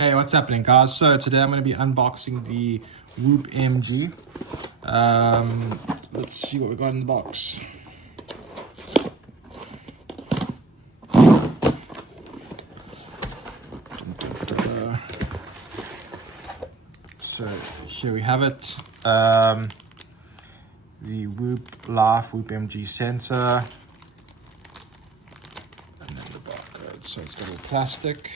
Hey, what's happening, guys? So today I'm going to be unboxing the Whoop MG. Let's see what we got in the box. So here we have it. The Whoop Life Whoop MG sensor. And then the barcode. So it's got all plastic.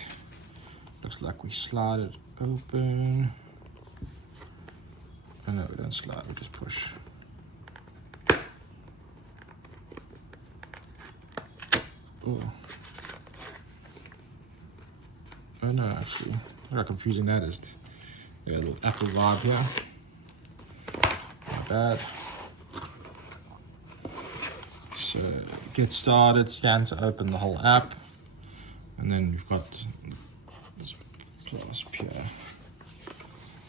Looks like we slide it open. Oh no, we don't slide, we just push. Oh. Oh no, actually. Look how confusing that is. Got a little Apple vibe here. Not bad. So, get started, scan to open the whole app. And then we've got this clasp here.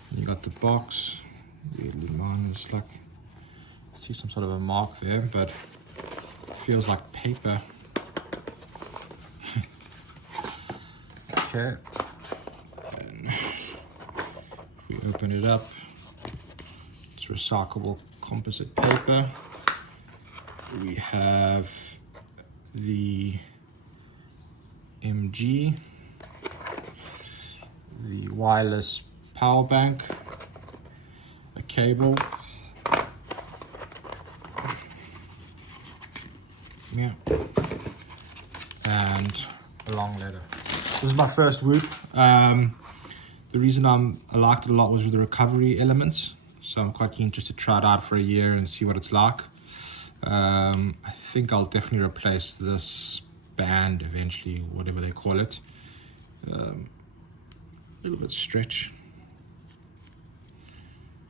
And you got the box. Weirdly, mine is like, I see some sort of a mark there, but it feels like paper. Okay. And if we open it up, it's recyclable composite paper. We have the MG, the wireless power bank, a cable, yeah, and a long letter. This is my first Whoop. The reason I liked it a lot was with the recovery elements, so I'm quite keen just to try it out for a year and see what it's like. I think I'll definitely replace this band eventually, whatever they call it. A little bit stretch.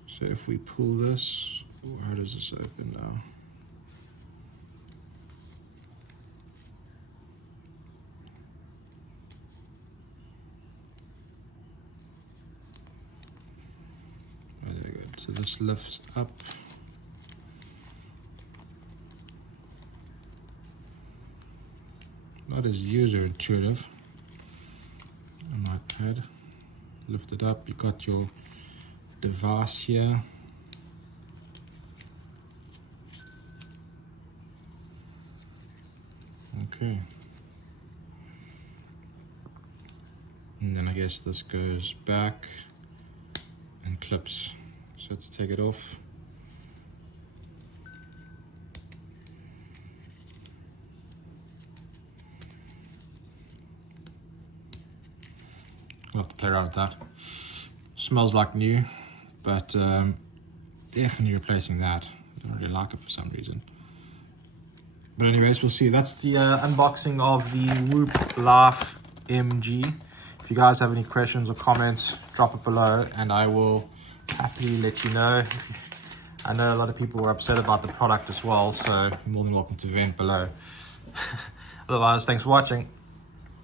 So if we pull this, how does this open now? Oh, there we go. So this lifts up. Not as user intuitive on my pad. Lift it up, you got your device here. Okay. And then I guess this goes back and clips. So to take it off. I'll have to play around with that. Smells like new, but definitely replacing that. I don't really like it for some reason. But anyways, we'll see. That's the unboxing of the Whoop Life MG. If you guys have any questions or comments, drop it below and I will happily let you know. I know a lot of people were upset about the product as well, so you're more than welcome to vent below. Otherwise, thanks for watching.